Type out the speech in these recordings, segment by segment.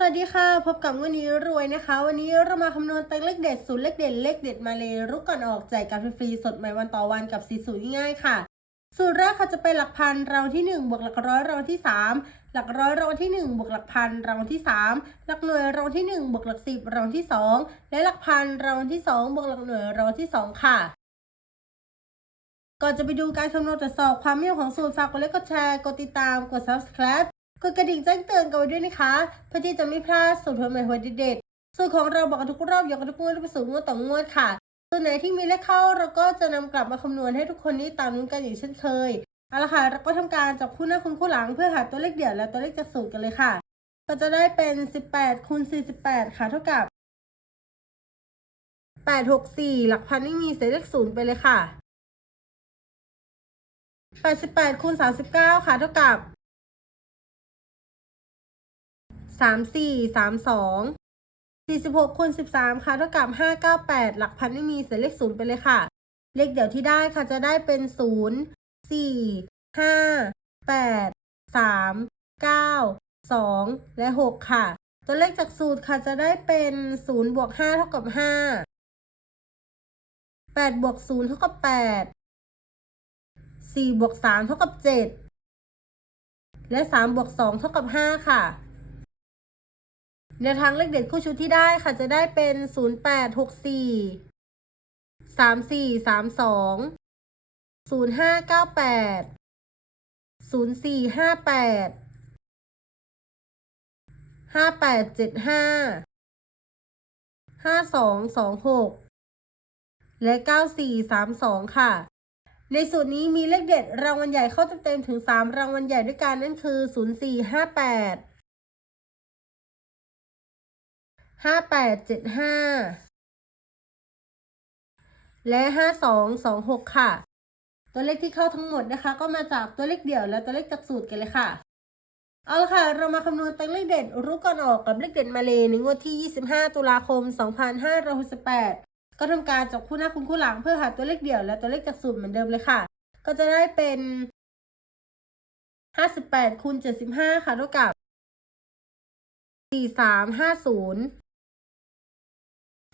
สวัสดีค่ะ พบกับวันนี้รวยนะคะ วันนี้เรามาคำนวณตังเลขเด็ดสูตรเลขเด็ดเลขเด็ดมาเลยรุกก่อนออกแจกกันฟรีๆสดใหม่วันต่อวันกับสีสูตรง่ายๆค่ะ สูตรแรกค่ะจะเป็นหลักพันรางที่ 1 บวกหลักร้อยรางที่ 3 หลักร้อยรางที่ 1 บวกหลักพันรางที่ 3 หลักหน่วยรางที่ 1 บวกหลักสิบรางที่ 2 และหลักพันรางที่ 2 บวกหลักหน่วยรางที่ 2 ค่ะก่อนจะไปดูการคำนวณตรวจสอบความแม่นของสูตรฝากกดไลค์กดแชร์กดติดตามกด subscribe กดกระดิ่งแจ้งเตือนกันไว้ด้วยนะคะเพื่อที่จะไม่พลาดสูตรใหม่ๆหัวเด็ดๆสูตรของเราบอกกันทุกรอบยกกันทุกงวดไปสู่งวดต่องวดค่ะส่วนไหนที่มีเลขเข้าเราก็จะนำกลับมาคำนวณให้ทุกคนนี้ตามนู้นกันอย่างเช่นเคยเอาละค่ะเราก็ทำการจับคู่หน้าคูณคู่หลังเพื่อหาตัวเลขเดี่ยวและตัวเลขจากสูตรกันเลยค่ะ ก็จะได้เป็น 18คูณ48 ค่ะ เท่ากับ 864 หลักพันไม่มีเศษเลขศูนย์ไปเลยค่ะ 88คูณ39 ค่ะ เท่ากับ สามสี่สามสองสี่สิบหกคูณสิบสามค่ะเท่ากับห้าเก้าแปดหลักพันไม่มีเศษเลขศูนย์ไปเลยค่ะ เลขเดี่ยวที่ได้ค่ะจะได้เป็นศูนย์สี่ห้าแปดสามเก้าสองและหกค่ะ ตัวเลขจากสูตรค่ะจะได้เป็นศูนย์บวกห้าเท่ากับห้าแปดบวกศูนย์เท่ากับแปดสี่บวกสามเท่ากับเจ็ดและสามบวกสองเท่ากับห้าค่ะ แนวทางเลขเด็ดคู่ชุดที่ได้ค่ะจะได้เป็น 0 8 6 4 3 4 3 2 0 5 9 8 0 4 5 8 5 8 7 5 5 2 2 6 และ 9 4 3 2 ค่ะ ในสูตรนี้มีเลขเด็ดรางวัลใหญ่เข้าเต็มๆถึง 3 รางวัลใหญ่ด้วยกันนั่นคือ 0458 ห้าแปดเจ็ดห้าและห้าสองสองหกค่ะ ตัวเลขที่เข้าทั้งหมดนะคะ ก็มาจากตัวเลขเดี่ยวและตัวเลขจากสูตรกันเลยค่ะ เอาละค่ะ เรามาคำนวณตังเลขเด็ดรู้ก่อนออกกับเลขเด็ดมาเลยในงวดที่ 25 ตุลาคม 2568 ก็ทำการจับคู่หน้าคุณคู่หลังเพื่อหาตัวเลขเดี่ยวและตัวเลขจากสูตรเหมือนเดิมเลยค่ะ ก็จะได้เป็น58คูณ75 ค่ะเท่ากับ 4350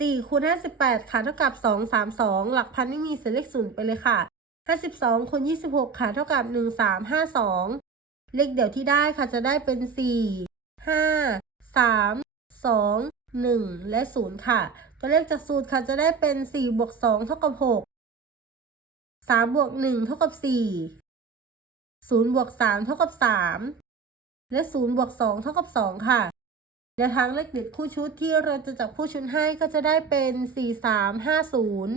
สี่คูณห้าสิบแปดค่ะ เท่ากับสองสามสองหลักพันไม่มีเศษเลขศูนย์ไปเลยค่ะห้าสิบสองคูณยี่สิบหกค่ะ เท่ากับหนึ่งสามห้าสองเลขเดี่ยวที่ได้ค่ะจะได้เป็นสี่ห้าสามสองหนึ่งและศูนย์ค่ะ ตัวเลขจากสูตรค่ะจะได้เป็นสี่บวกสองเท่ากับหกสามบวกหนึ่งเท่ากับสี่ศูนย์บวกสามเท่ากับสามและศูนย์บวกสองเท่ากับสองค่ะ แนวทางเลขเด็ดคู่ชุดที่เราจะจับคู่ชุดให้ก็จะได้เป็นสี่สามห้าศูนย์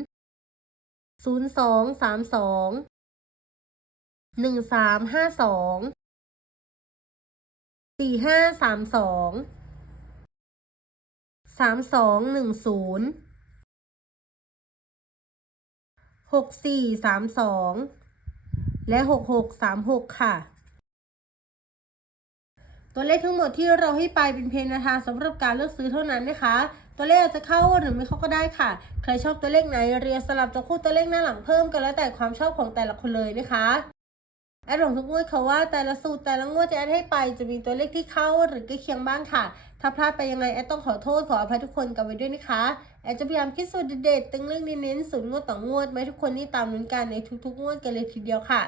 ศูนย์สองสามสองหนึ่งสามห้าสองสี่ห้าสามสองสามสองหนึ่งศูนย์หกสี่สามสองและหกหกสามหกค่ะ ตัวเลขทั้งหมดที่เราให้ไปเป็นเพนแนวทางสำหรับการเลือกซื้อเท่านั้นนะคะ ตัวเลขอาจจะเข้าหรือไม่เข้าก็ได้ค่ะ ใครชอบตัวเลขไหนเรียงสลับจับคู่ตัวเลขหน้าหลังเพิ่มกันแล้วแต่ความชอบของแต่ละคนเลยนะคะแอดหลงทุกงวดเขาว่าแต่ละสูตรแต่ละงวดจะแอดให้ไปจะมีตัวเลขที่เข้าหรือใกล้เคียงบ้างค่ะ ถ้าพลาดไปยังไงแอดต้องขอโทษขออภัยทุกคนกันไว้ด้วยนะคะแอดจะพยายามคิดสูตรเด็ดๆตึงเรื่องเน้นๆสูตรงวดต่องวดมาให้ทุกคนนี่ตามลุ้นกันในทุกๆงวดกันเลยทีเดียวค่ะ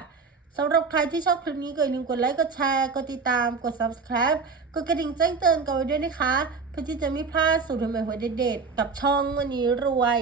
สำหรับใครที่ชอบคลิปนี้ก็อย่าลืมกดไลค์ กดแชร์ กดติดตาม กด subscribe กดกระดิ่งแจ้งเตือนกันไว้ด้วยนะคะ เพื่อที่จะไม่พลาดสูตรใหม่ๆหัวเด็ดๆกับช่องวันนี้รวย